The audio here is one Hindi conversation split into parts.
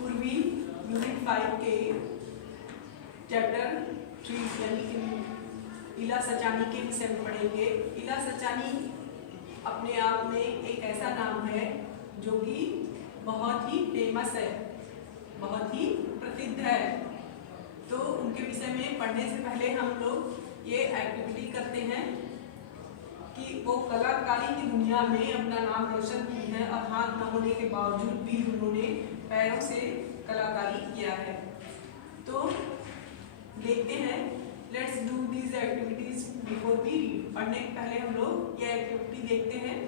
पूर्वी यूनिट 5 के चैप्टर 3 यानी इला सचानी के विषय में पढ़ेंगे। इला सचानी अपने आप में एक ऐसा नाम है जो कि बहुत ही फेमस है, बहुत ही प्रसिद्ध है। तो उनके विषय में पढ़ने से पहले हम लोग ये एक्टिविटी करते हैं कि वो कलाकारी की दुनिया में अपना नाम रोशन की है और हाथ न होने के बावजूद भी उन्होंने पैरों से कलाकारी किया है। तो देखते हैं, let's do these activities before we read. पढ़ने के पहले हम लोग ये एक्टिविटी देखते हैं।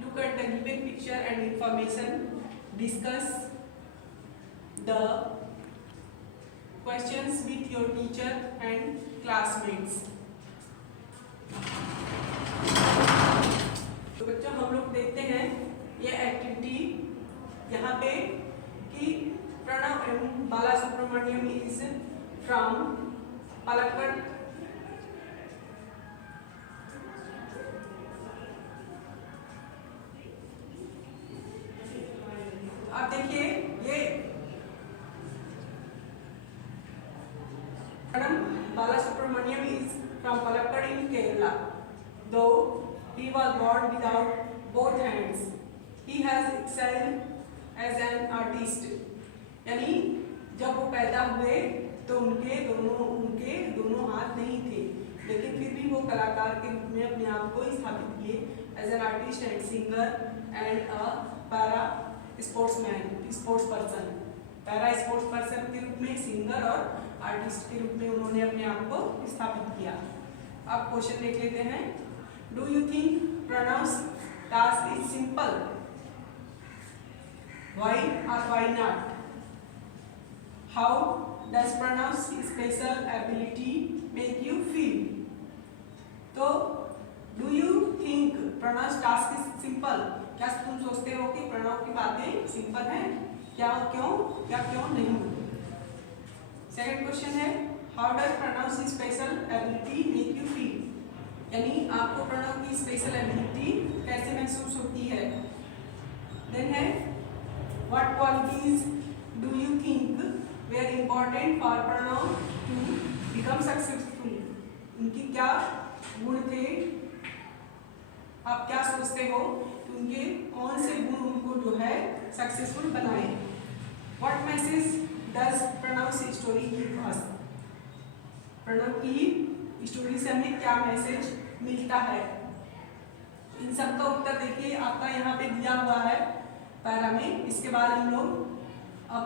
Look at the given picture and information, discuss the questions with your teacher and classmates. तो बच्चों हम लोग देखते हैं ये एक्टिविटी यहाँ पे कि प्रणव एवं बालासुब्रमण्यम इज फ्रॉम पलक्कड़। आप देखिए ये Pranav Balasubramaniam is from Palakkad in Kerala. Though he was born without both hands, he has excelled as an artist. यानी जब वो पैदा हुए तो उनके दोनों हाथ नहीं थे, लेकिन फिर भी वो कलाकार के रूप में अपने आप को स्थापित किए as an artist and singer and a para sports person. Para sports person के रूप में, सिंगर और आर्टिस्ट के रूप में उन्होंने अपने आप को स्थापित किया। अब क्वेश्चन देख लेते हैं। Do you think Pranav's task is simple? Why or why not? How does Pranav's special ability make you feel? So, do you think Pranav's task is simple? क्या तुम सोचते हो कि प्रणव की बातें सिंपल हैं? क्या क्यों या क्यों नहीं? सेकंड क्वेश्चन है, How does Pranav's special ability make you feel? यानी आपको प्रणव की स्पेशल एबिलिटी कैसे महसूस होती है? देन है, what qualities do you think were important for Pranav to become successful? उनकी क्या गुण थे? आप क्या सोचते हो कि उनके कौन से गुण उनको जो है सक्सेसफुल बनाए? What message does Pranav story give us? Pranav की स्टोरी से हमें क्या मैसेज मिलता है? इन सब का उत्तर देखिए आपका यहाँ पे दिया हुआ है पैरा में। इसके बाद हम लोग अब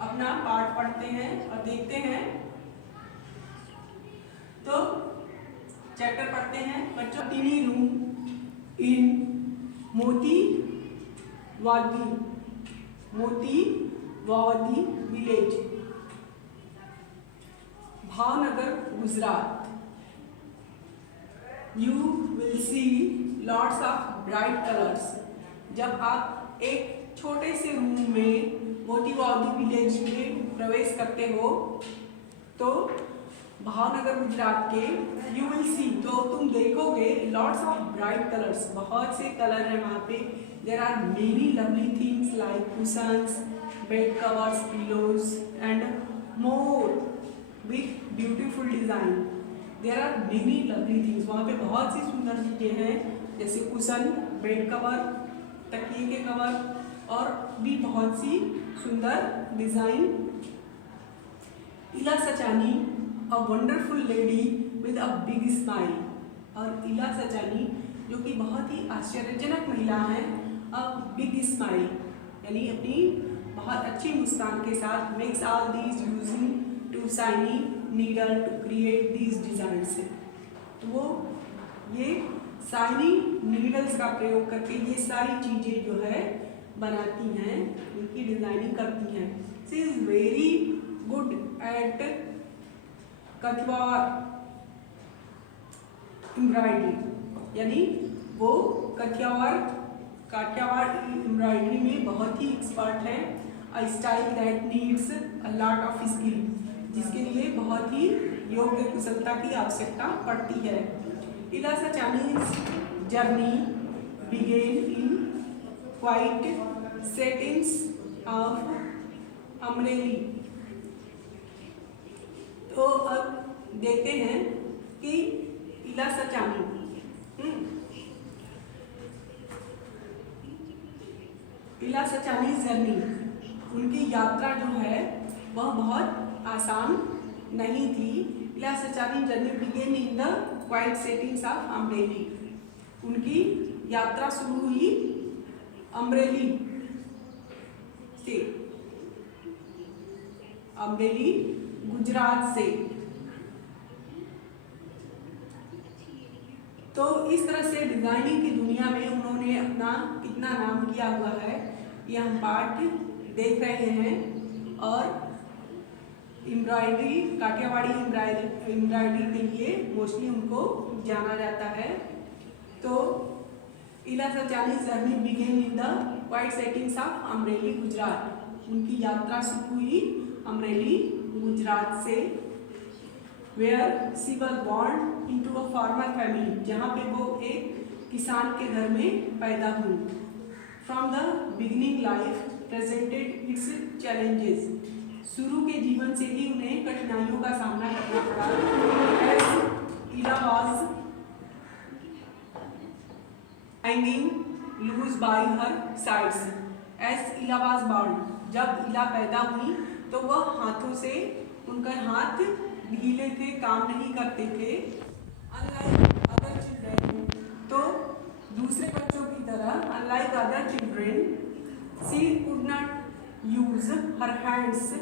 अपना पार्ट पढ़ते हैं और देखते हैं। तो चैप्टर पढ़ते हैं बच्चों। Tiny room in Motiwadi village, Bhavnagar, Gujarat. You will see lots of bright colors. जब आप एक छोटे से रूम में मोतीवादी विलेज में प्रवेश करते हो तो भावनगर गुजरात के you will see, तो तुम देखोगे lots of bright colors, बहुत से कलर हैं वहाँ पे। There are many lovely things like cushions, bed covers, pillows and more with beautiful design. There are many lovely things. वहाँ पे बहुत सी सुंदर चीजें हैं, जैसे कुशन, बेड कवर, तकिए के कवर और भी बहुत सी सुंदर design. Ila Sachani a wonderful lady with a big smile. और इला सचानी जो कि बहुत ही आश्चर्यजनक महिला है, अ बिग स्माइल यानी अपनी बहुत अच्छी मुस्कान के साथ, makes all these using two shiny needle to create these designs. तो वो ये शाइनी नीडल्स का प्रयोग करके ये सारी चीजें जो है बनाती हैं, उनकी डिजाइनिंग करती हैं। She is very good at Kathiawar embroidery, यानी वो काठियावाड़ एम्ब्रॉयडरी में बहुत ही एक्सपर्ट है। A style that needs a lot of skill, जिसके लिए बहुत ही योग्य कुशलता की आवश्यकता पड़ती है। इला सचानी's journey began in quiet settings of Amreli. तो अब देखते हैं कि इला सचानी इला सचानी जर्नी, उनकी यात्रा जो है वह बहुत आसान नहीं थी। Ila Sachani journey began in the quiet settings of Amreli. उनकी यात्रा शुरू हुई अमरेली से, अमरेली गुजरात से। तो इस तरह से डिजाइनिंग की दुनिया में उन्होंने अपना कितना नाम किया हुआ है ये हम पार्ट देख रहे हैं। और एम्ब्रॉयडरी, काठियावाड़ी एम्ब्रॉयडरी के लिए मोस्टली उनको जाना जाता है। तो Ila Sachani journey began in the quiet settings of Amreli Gujarat. उनकी यात्रा शुरू हुई अमरेली गुजरात से, where she was born into a farmer family, जहाँ पे वो एक किसान के घर में पैदा हुई। From the beginning life presented it's challenges, शुरू के जीवन से ही उन्हें कठिनाइयों का सामना करना पड़ा। As Ila was hanging loose by her sides, as Ila was born, जब इला पैदा हुई तो वह हाथों से, उनके हाथ ढीले थे, काम नहीं करते थे। अनलाइक अदर चिल्ड्रेन, तो दूसरे बच्चों की तरह, unlike other children, she could not use her hands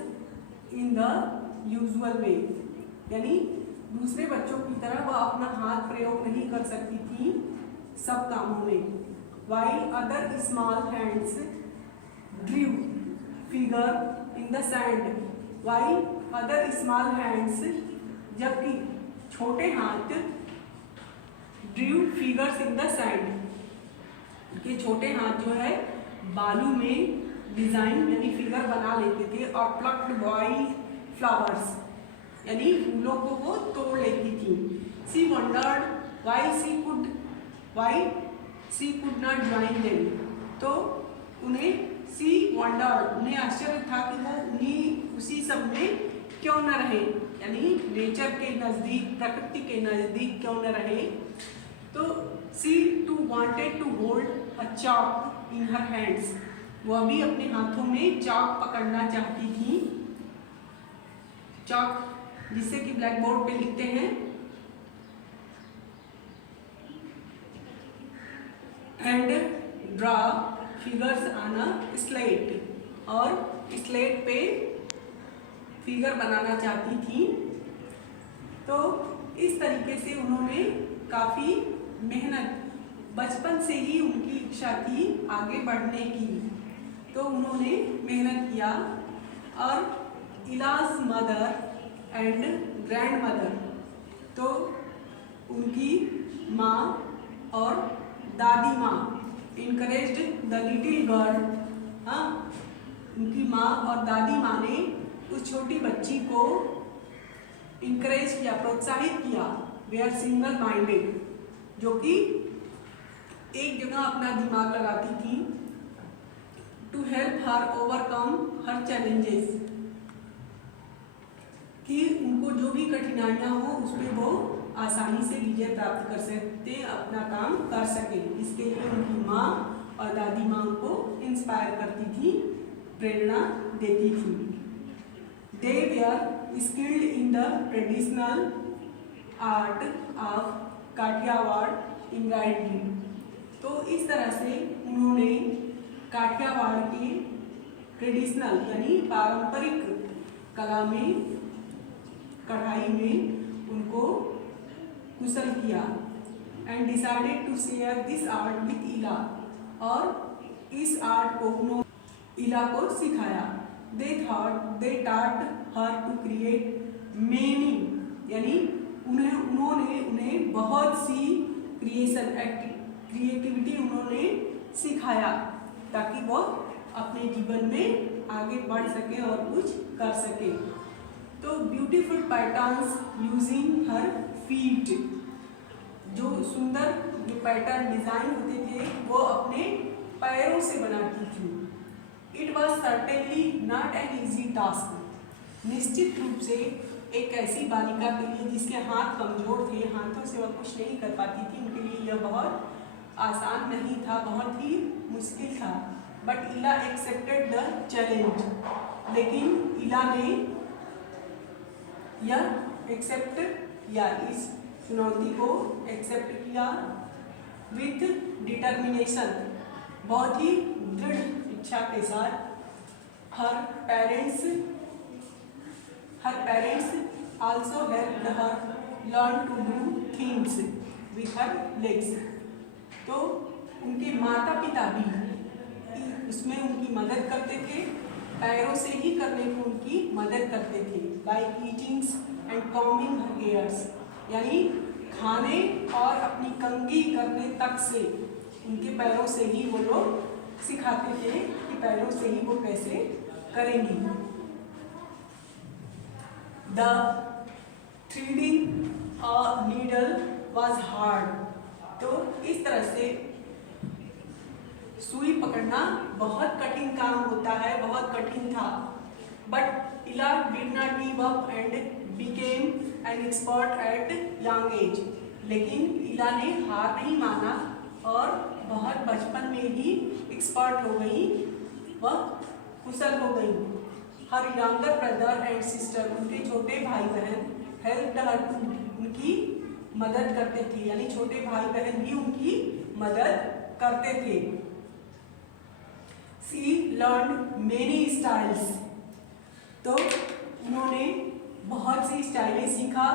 in the usual way, यानी दूसरे बच्चों की तरह वह अपना हाथ प्रयोग नहीं कर सकती थी सब कामों में। While other small hands Drew figure in the sand, while other small hands, जबकि छोटे हाथ Drew figures in the sand, के छोटे हाथ जो है बालू में डिजाइन यानी फिगर बना लेते थे। और प्लक्ड वाइल्ड फ्लावर्स, यानी फूलों को वो तोड़ लेती थी। She wondered why she could not join them, तो उन्हें सी वंडर्ड, उन्हें आश्चर्य था कि वो उन्हीं उसी सब में क्यों न रहे, यानी नेचर के नज़दीक, प्रकृति के नज़दीक क्यों न रहे। तो she too wanted to hold a chalk in her hands, वह भी अपने हाथों में चॉक पकड़ना चाहती थी। चॉक जिससे कि ब्लैक बोर्ड पे लिखते हैं, and draw figures on a slate, और स्लेट पे फिगर बनाना चाहती थी। तो इस तरीके से उन्होंने काफ़ी मेहनत, बचपन से ही उनकी इच्छा थी आगे बढ़ने की, तो उन्होंने मेहनत किया। और इलाज मदर एंड ग्रैंड मदर, तो उनकी माँ और दादी माँ इनकरेज्ड द लिटिल गर्ल, हाँ, उनकी माँ और दादी माँ ने उस छोटी बच्ची को इनकरेज किया, प्रोत्साहित किया। वे आर सिंगल माइंडेड, जो कि एक जगह अपना दिमाग लगाती थी। To help her overcome her challenges, कि उनको जो भी कठिनाइयाँ हो उस पर वो आसानी से विजय प्राप्त कर सकते, अपना काम कर सके। इसके लिए उनकी माँ और दादी माँ उनको इंस्पायर करती थी, प्रेरणा देती थी। They were skilled in the traditional art of Kathiawar embroidery, तो इस तरह से उन्होंने काठियावाड़ के ट्रेडिशनल यानी पारंपरिक कला में, कढ़ाई में उनको कुशल किया। And decided to share this art with Ila, और इस आर्ट को उन्होंने इला को सिखाया। दे टाट हर टू क्रिएट मेनी, यानी उन्हें बहुत सी क्रिएटिविटी उन्होंने सिखाया, ताकि वो अपने जीवन में आगे बढ़ सके और कुछ कर सके। तो beautiful patterns using her feet, जो सुंदर जो पैटर्न डिजाइन होते थे वो अपने पैरों से बनाती थी। It was certainly not an easy task. निश्चित रूप से एक ऐसी बालिका के लिए जिसके हाथ कमजोर थे, हाथों से वह कुछ नहीं कर पाती थी, उनके लिए यह बहुत आसान नहीं था, बहुत ही मुश्किल था। बट इला एक्सेप्टेड द चैलेंज, लेकिन इला ने यह एक्सेप्ट किया, इस चुनौती को एक्सेप्ट किया विथ डिटर्मिनेशन, बहुत ही दृढ़ इच्छा के साथ। Her parents also helped her learn to do things with her legs. तो उनके माता पिता भी उसमें उनकी मदद करते थे, पैरों से ही करने को उनकी मदद करते थे। Like eatings and combing her hairs, यानी खाने और अपनी कंघी करने तक से उनके पैरों से ही वो लोग सिखाते थे कि पैरों से ही वो कैसे करेंगी। The threading a needle was hard, तो इस तरह से सुई पकड़ना बहुत कठिन काम होता है, बहुत कठिन था। बट इला did not give up and became an expert at young age, लेकिन इला ने हार नहीं माना और बहुत बचपन में ही एक्सपर्ट हो गई, वह कुशल हो गई। Her younger brother and sister, उनके छोटे भाई बहन हेल्प हर, उनकी मदद करते थे, यानी छोटे भाई बहन भी उनकी मदद करते थे। She learned many styles, तो उन्होंने बहुत सी स्टाइलें सीखा।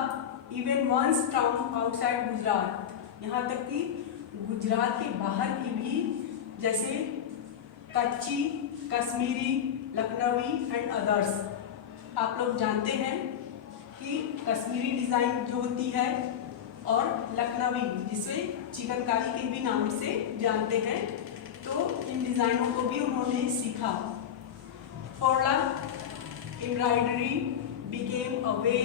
Even ones from outside Gujarat, यहाँ तक कि गुजरात के बाहर की भी, जैसे कच्ची, कश्मीरी, लखनवी एंड अदर्स। आप लोग जानते हैं कि कश्मीरी डिज़ाइन जो होती है और लखनवी, जिसे चिकनकारी के भी नाम से जानते हैं, तो इन डिज़ाइनों को भी उन्होंने सीखा। For embroidery became a way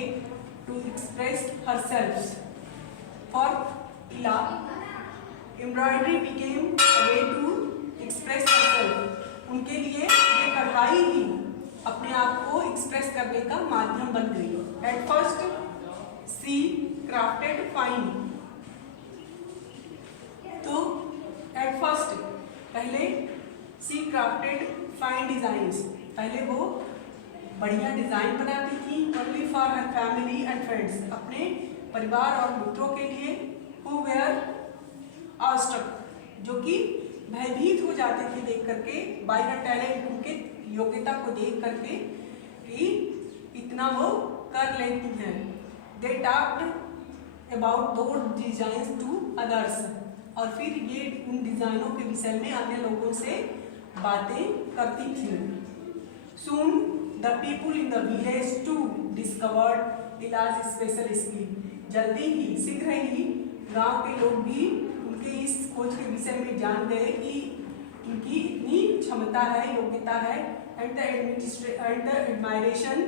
to express herself. For Ila embroidery became a way to express herself, उनके लिए ये कढ़ाई ही अपने आप को एक्सप्रेस करने का माध्यम बन गई। At first she crafted fine, तो एट फर्स्ट पहले सी क्राफ्टेड फाइन डिजाइन्स, पहले वो बढ़िया डिजाइन बनाती थी only for her family and friends, अपने परिवार और मित्रों के लिए। हु वेयर ऑस्ट्रक, जो कि भयभीत हो जाते थे देख करके, बाय हर टैलेंट, उनके योग्यता को देख करके कि इतना वो कर लेती हैं। They talked about those designs to others, और फिर ये उन डिजाइनों के विषय में अन्य लोगों से बातें करती थी। Soon the people in the village too discovered Ila's special skill, जल्दी ही, शीघ्र ही गांव के लोग भी उनके इस खोज के विषय में जान गए कि उनकी इतनी क्षमता है, योग्यता है। एंड द एडमायरेशन,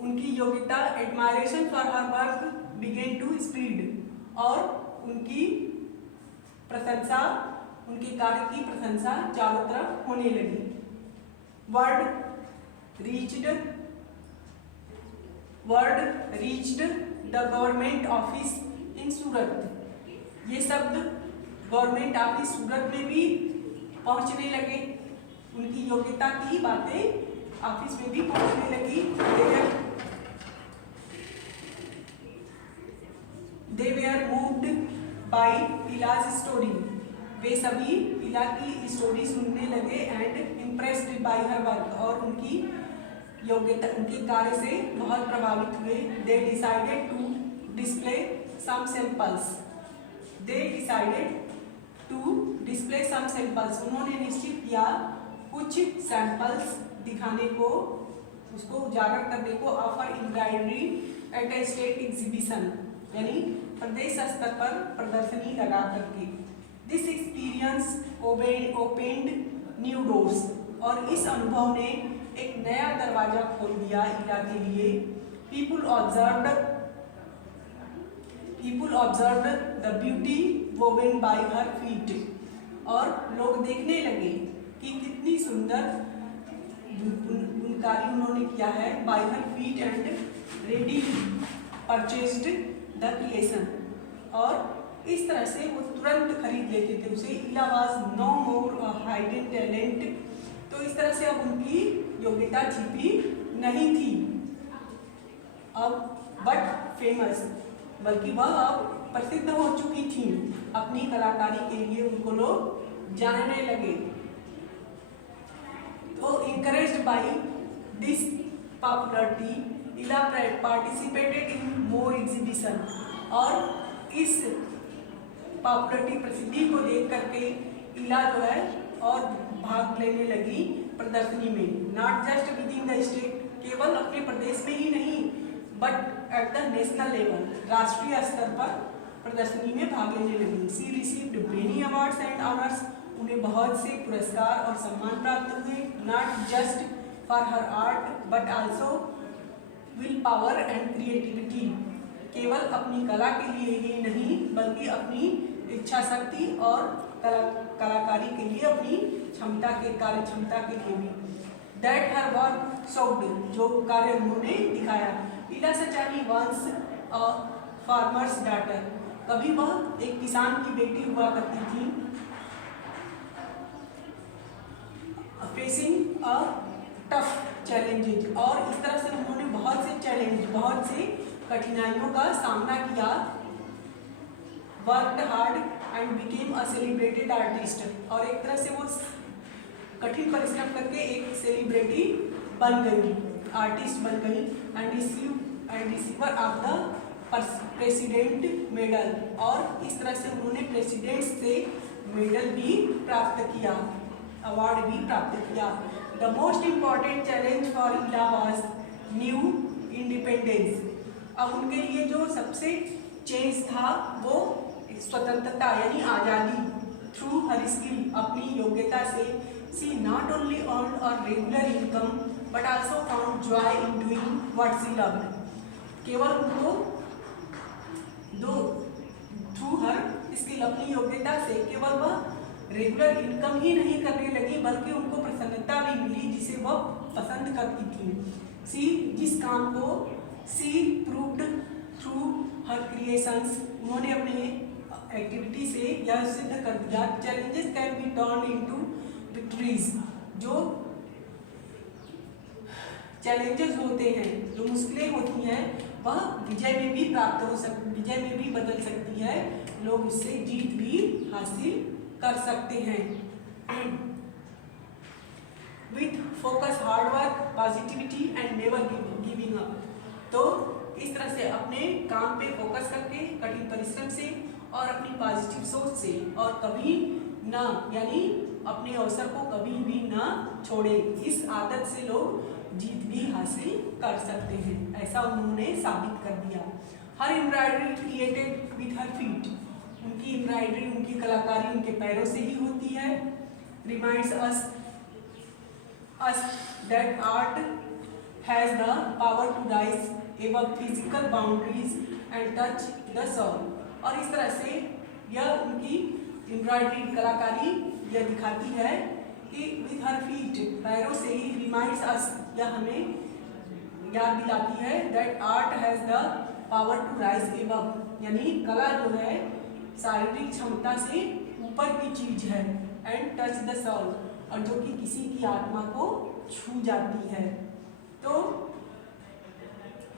उनकी योग्यता, admiration for her work began to spread, और उनकी प्रशंसा, उनके कार्य की प्रशंसा चारों तरफ होने लगी। Word reached the government office in Surat, ये शब्द गवर्नमेंट ऑफिस सूरत में भी पहुंचने लगे, उनकी योग्यता की बातें ऑफिस में भी पहुंचने लगी। They were moved by Ila's story, वे सभी इला की स्टोरी सुनने लगे। And impressed by her work, और उनकी योग्यता, उनके कार्य से बहुत प्रभावित हुए। They decided to display some samples, they decided to display some samples, उन्होंने निश्चित किया कुछ सैंपल्स दिखाने को, उसको उजागर करने को। ऑफर एम्ब्रॉयडरी एट ए स्टेट एग्जीबिशन, यानी प्रदेश स्तर पर प्रदर्शनी लगा करके। This experience opened new doors, और इस अनुभव ने एक नया दरवाजा खोल दिया इला के लिए। People observed the beauty woven bye her feet, और लोग देखने लगे कि कितनी सुंदर कार्य उन्होंने किया है bye her feet and ready purchased the creation, और इस तरह से वो तुरंत खरीद लेते थे उसे। Ila was no more a hidden talent, तो इस तरह से अब उनकी योग्यता छिपी नहीं थी अब, बट फेमस, बल्कि वह अब प्रसिद्ध हो चुकी थी। अपनी कलाकारी के लिए उनको लोग जानने लगे। तो encouraged by this popularity, इला participated in more exhibition, और इस पॉपुलरिटी प्रसिद्धि को देख करके इला जो है और भाग लेने लगी प्रदर्शनी में। Not just within the state, केवल अपने प्रदेश में ही नहीं, but at the national level, राष्ट्रीय स्तर पर प्रदर्शनी में भाग लेने लगी। She received many awards and honours, उन्हें बहुत से पुरस्कार और सम्मान प्राप्त हुए। Not just for her art but also will power and creativity, केवल अपनी कला के लिए ही नहीं बल्कि अपनी इच्छा शक्ति और कलाकारी के लिए, अपनी कार्य क्षमता के लिए भी। दैट हर वर्क शोड, जो कार्य उन्होंने दिखाया। इला Sachani once a farmers daughter, कभी वह एक किसान की बेटी हुआ करती थी। फेसिंग अ टफ चैलेंजेज, और इस तरह से उन्होंने बहुत से चैलेंज, बहुत से कठिनाइयों का सामना किया। Worked hard and became a celebrated artist, और एक तरह से वो कठिन परिश्रम करके एक सेलिब्रिटी बन गई, आर्टिस्ट बन गई। And receiver of the president medal, और इस तरह से उन्होंने प्रेसिडेंट से मेडल भी प्राप्त किया, अवार्ड भी प्राप्त किया। The most important challenge for इला वाज न्यू इंडिपेंडेंस, अब उनके लिए जो सबसे चेंज था वो स्वतंत्रता यानी आज़ादी। थ्रू हर स्किल, अपनी योग्यता से, she not only earn a regular income but also found joy in doing what she loved, केवल उनको थ्रू हर स्किल, अपनी योग्यता से केवल वह रेगुलर इनकम ही नहीं करने लगी बल्कि उनको प्रसन्नता भी मिली जिसे वह पसंद करती थी। सी जिस काम को सी प्रूव्ड थ्रू हर क्रिएशंस, उन्होंने अपने एक्टिविटी से यह सिद्ध कर दिया। Challenges can be turn into victories, जो चैलेंजेस होते हैं, जो मुश्किलें होती हैं, वह विजय में भी विजय में भी बदल सकती है। लोग उससे जीत भी हासिल कर सकते हैं। With focus, hard work, positivity and never giving up, तो इस तरह से अपने काम पे फोकस करके, कठिन परिश्रम से और अपनी पॉजिटिव सोच से, और कभी ना यानी अपने अवसर को कभी भी ना छोड़े, इस आदत से लोग जीत भी हासिल कर सकते हैं, ऐसा उन्होंने साबित कर दिया। Her embroidery created with her feet, उनकी एम्ब्रॉयडरी, उनकी कलाकारी उनके पैरों से ही होती है। Reminds us that art has the power to rise above physical boundaries and touch the soul, और इस तरह से यह उनकी एम्ब्रॉयडरी कलाकारी यह दिखाती है कि विथ हर फीट, पैरों से ही, रिमाइंड्स अस, यह हमें याद दिलाती है that art has the power to rise above, यानी कला जो है शारीरिक क्षमता से ऊपर की चीज है, एंड टच द सोल, और जो कि किसी की आत्मा को छू जाती है। तो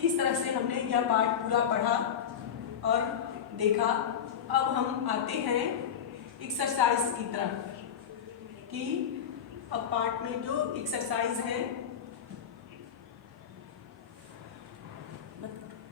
इस तरह से हमने यह पाठ पूरा पढ़ा और देखा। अब हम आते हैं एक्सरसाइज की तरफ, कि अब पाठ में जो एक्सरसाइज है